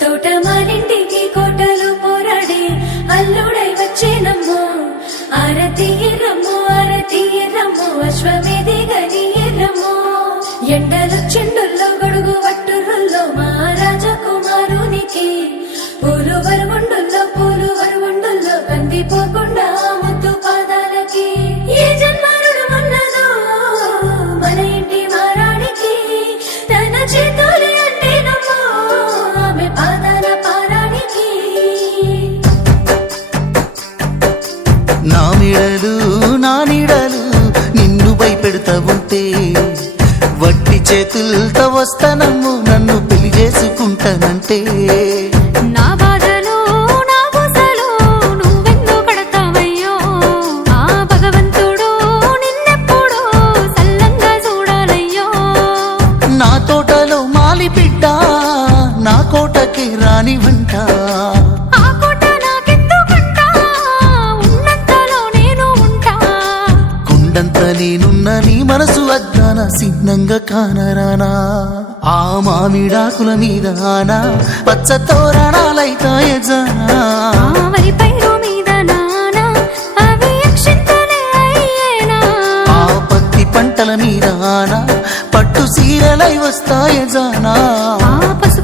తోటమాలింటికి కోటలు పోరాడే అల్లుడై వచ్చేనమ్మో ఆరతి ఎర్రమ్మో అశ్వమేధి గని ఎర్రమ్మో ఎండలు చెండుల్లో గొడుగు వట్టురుల్లో మా రాజకుమారునికి పూలు వరవండుల్లో కందిపోకుండా ముద్దు పాదాలకి ఏ జన్మరుడు ఉన్నదో మన ఇంటి మారానికి తన చేతులు అంటేనమ్మో ఆమె పాదాల పారానికి నా నీడలు నిన్ను భయపెడతా ఉంటే వట్టి చేతులతో వస్తానమ్ము నన్ను పెళ్లి చేసుకుంటానంటే నా బాధలు నా బుసలు నువ్వెందు కడతావయ్యో ఆ భగవంతుడు నిన్నెప్పుడు సల్లంగా చూడాలయ్యో నా తోటలో మాలి బిడ్డ నా కోటకి రాని వంట ఆ కోట నాకెందుకంట ఉన్నంతలో నేను ఉంటా కొండంత నేనున్న నీ మనసు అద్దాన సిన్నంగా కానరానా ఆ మామిడాకుల మీద ఆనా పచ్చ తోరణాలైతాయ జానా వరి పైరు మీద నానా అవి అక్షింతలే అయ్యేనా ఆ పత్తి పంటల మీద ఆనా పట్టు సీరలై వస్తాయ జానా ఆ పసుపు